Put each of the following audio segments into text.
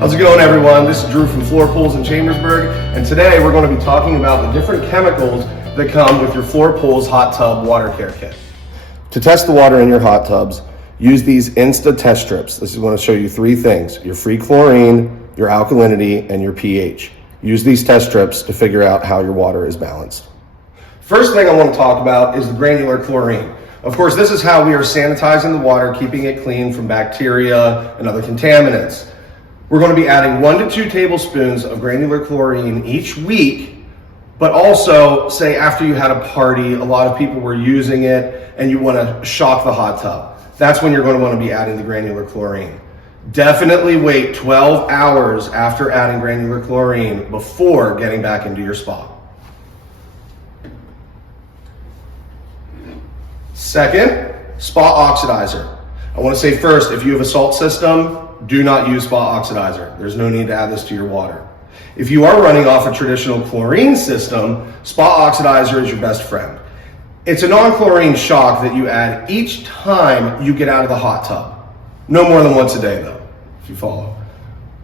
How's it going, everyone? This is Drew from Flohr Pools in Chambersburg, and today we're going to be talking about the different chemicals that come with your Flohr Pools hot tub water care kit. To test the water in your hot tubs, use these Insta test strips. This is going to show you three things: your free chlorine, your alkalinity, and your pH. Use these test strips to figure out how your water is balanced. First thing I want to talk about is the granular chlorine. Of course, this is how we are sanitizing the water, keeping it clean from bacteria and other contaminants. We're going to be adding 1 to 2 tablespoons of granular chlorine each week, but also, say after you had a party, a lot of people were using it and you want to shock the hot tub. That's when you're going to want to be adding the granular chlorine. Definitely wait 12 hours after adding granular chlorine before getting back into your spa. Second, spa oxidizer. I want to say first, if you have a salt system, do not use spa oxidizer. There's no need to add this to your water. If you are running off a traditional chlorine system, spa oxidizer is your best friend. It's a non-chlorine shock that you add each time you get out of the hot tub. No more than once a day though, if you follow.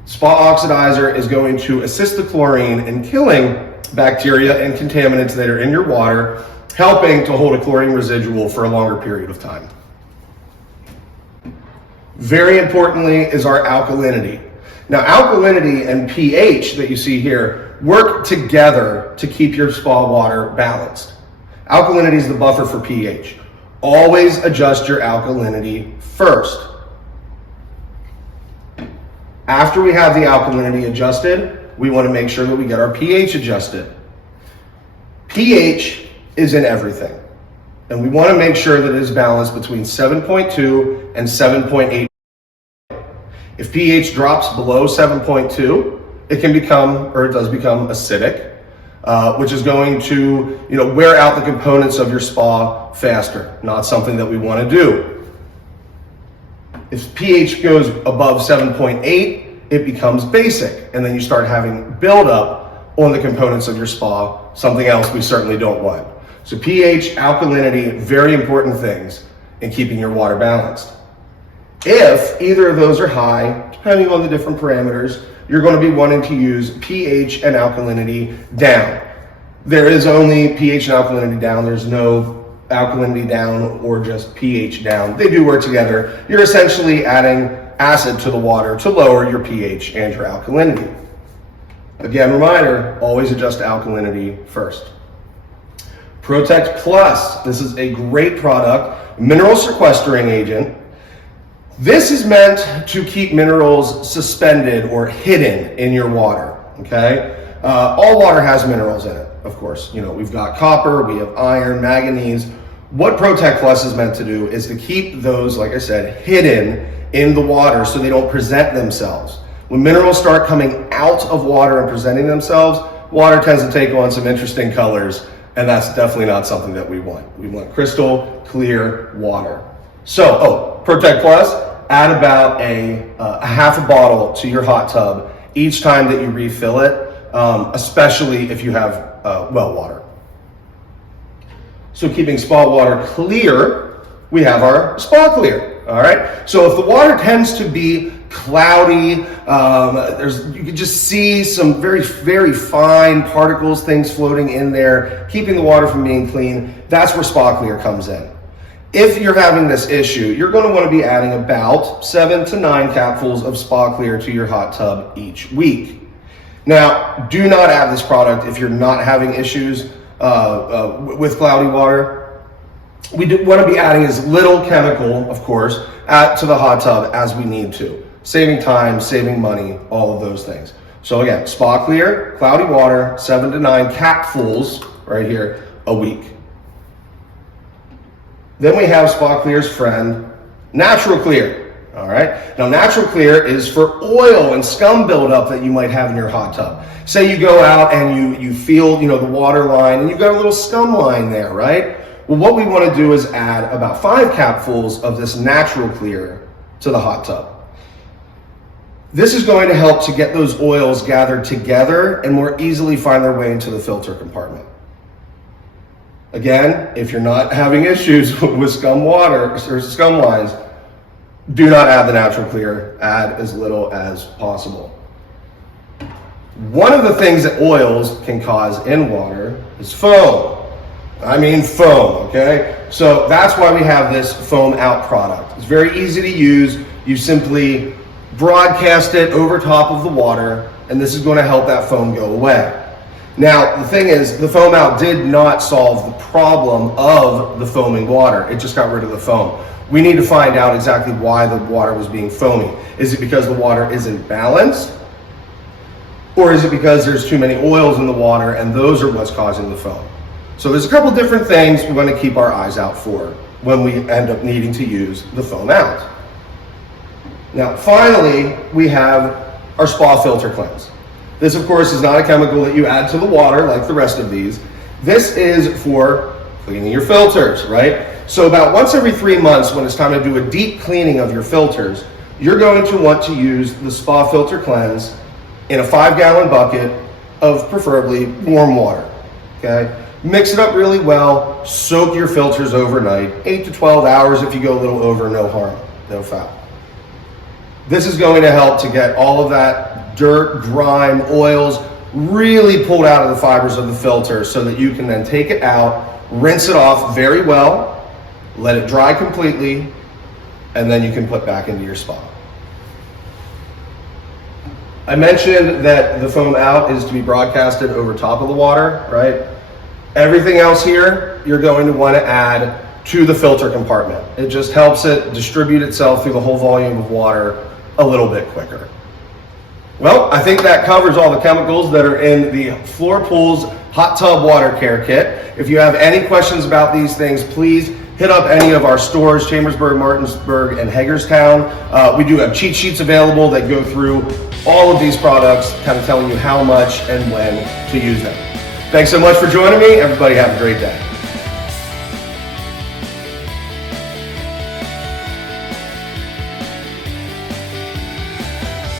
Spa oxidizer is going to assist the chlorine in killing bacteria and contaminants that are in your water, helping to hold a chlorine residual for a longer period of time. Very importantly is our alkalinity. Now, alkalinity and pH that you see here work together to keep your spa water balanced. Alkalinity is the buffer for pH. Always adjust your alkalinity first. After we have the alkalinity adjusted, we want to make sure that we get our pH adjusted. pH is in everything, and we want to make sure that it is balanced between 7.2 and 7.8. If pH drops below 7.2, it can become, or it does become, acidic, which is going to, wear out the components of your spa faster. Not something that we want to do. If pH goes above 7.8, it becomes basic, and then you start having buildup on the components of your spa, something else we certainly don't want. So pH, alkalinity, very important things in keeping your water balanced. If either of those are high, depending on the different parameters, you're going to be wanting to use pH and alkalinity down. There is only pH and alkalinity down. There's no alkalinity down or just pH down. They do work together. You're essentially adding acid to the water to lower your pH and your alkalinity. Again, reminder, always adjust alkalinity first. Protect Plus. This is a great product, mineral sequestering agent. This is meant to keep minerals suspended or hidden in your water, okay? All water has minerals in it, of course. We've got copper, we have iron, manganese. What Protect Plus is meant to do is to keep those, like I said, hidden in the water so they don't present themselves. When minerals start coming out of water and presenting themselves, water tends to take on some interesting colors, and that's definitely not something that we want. We want crystal clear water. So, Protect Plus, add about a half a bottle to your hot tub each time that you refill it, especially if you have well water. So keeping spa water clear, we have our Spa Clear, all right? So if the water tends to be cloudy, you can just see some very, very fine particles, things floating in there, keeping the water from being clean, that's where Spa Clear comes in. If you're having this issue, you're going to want to be adding about 7 to 9 capfuls of Spa Clear to your hot tub each week. Now, do not add this product if you're not having issues with cloudy water. We want to be adding as little chemical, of course, to the hot tub as we need to. Saving time, saving money, all of those things. So again, Spa Clear, cloudy water, 7 to 9 capfuls right here a week. Then we have Spa Clear's friend, Natural Clear. All right. Now, Natural Clear is for oil and scum buildup that you might have in your hot tub. Say you go out and you feel, the water line and you've got a little scum line there, right? Well, what we want to do is add about 5 capfuls of this Natural Clear to the hot tub. This is going to help to get those oils gathered together and more easily find their way into the filter compartment. Again, if you're not having issues with scum water or scum lines, do not add the Natural Clear. Add as little as possible. One of the things that oils can cause in water is foam. I mean foam, okay? So that's why we have this foam out product. It's very easy to use. You simply broadcast it over top of the water, and this is going to help that foam go away. Now, the thing is, the foam out did not solve the problem of the foaming water. It just got rid of the foam. We need to find out exactly why the water was being foamy. Is it because the water isn't balanced? Or is it because there's too many oils in the water and those are what's causing the foam? So there's a couple different things we want to keep our eyes out for when we end up needing to use the foam out. Now, finally, we have our spa filter cleanse. This, of course, is not a chemical that you add to the water like the rest of these. This is for cleaning your filters, right? So about once every 3 months, when it's time to do a deep cleaning of your filters, you're going to want to use the spa filter cleanse in a 5-gallon bucket of preferably warm water, okay? Mix it up really well, soak your filters overnight, 8 to 12 hours. If you go a little over, no harm, no foul. This is going to help to get all of that dirt, grime, oils really pulled out of the fibers of the filter so that you can then take it out, rinse it off very well, let it dry completely, and then you can put back into your spa. I mentioned that the foam out is to be broadcasted over top of the water, right? Everything else here, you're going to want to add to the filter compartment. It just helps it distribute itself through the whole volume of water a little bit quicker. Well, I think that covers all the chemicals that are in the Flohr Pools Hot Tub Water Care Kit. If you have any questions about these things, please hit up any of our stores, Chambersburg, Martinsburg, and Hagerstown. We do have cheat sheets available that go through all of these products, kind of telling you how much and when to use them. Thanks so much for joining me. Everybody have a great day.